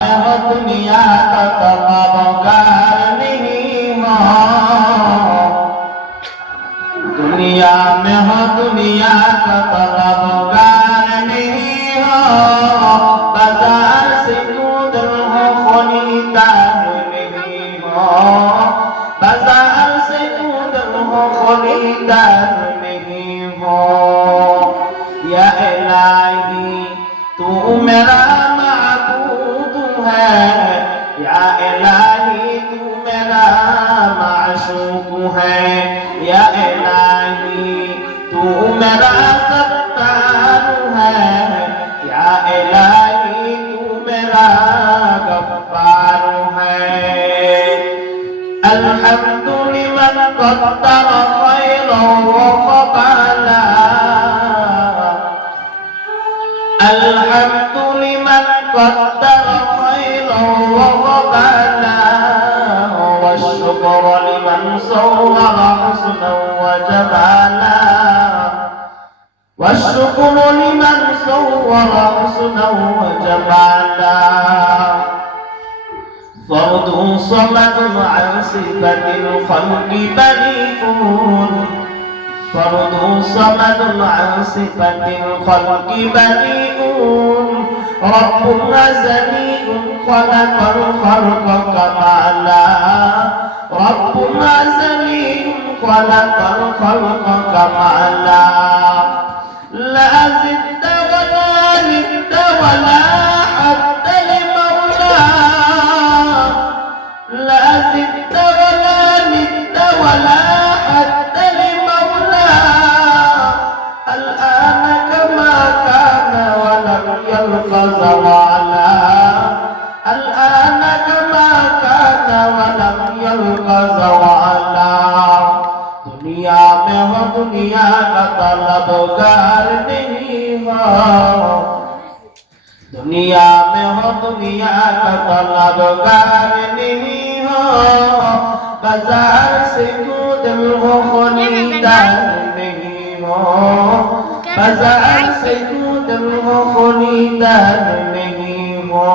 दुनिया का तलबगार नहीं हो, दुनिया में हो दुनिया का तलबगार नहीं हो, बाजार से दूर हो खरीदार नहीं हो, बाजार से दूर हो खरीदार नहीं हो। या इलाही तू मेरा या इलाही तू मेरा माशूक है, या इलाही तू मेरा सत्तार है, या इलाही तू मेरा गफ्फार है। अल्हम्दु लिमन क़द्दर खैरन व क़बाला, अल्हम्दु लिमन क़द्दर وقبلا والشكر لمن صور حسنا وجمالا، والشكر لمن صور حسنا وجمالا. فرد صمد عن صفة الخلق بريء، فرد صمد عن صفة الخلق بريء، رب أزلي خلق الخلق كمالا، رب أزلي خلق الخلق كمالا. لا زد ولا ند ولا حد لمولاه، لا زد ولا ند ولا حد لمولاه، الآن كما كان ولم يلق زوالا، الآن كما كان ولم يلق زوالا. दुनिया में हो दुनिया का तलबगार नहीं हो, दुनिया में हो दुनिया का तलबगार नहीं हो, बाजार से तू दिल हो खरीदार नहीं हो, बाजार से तू दिल हो खरीदार नहीं हो.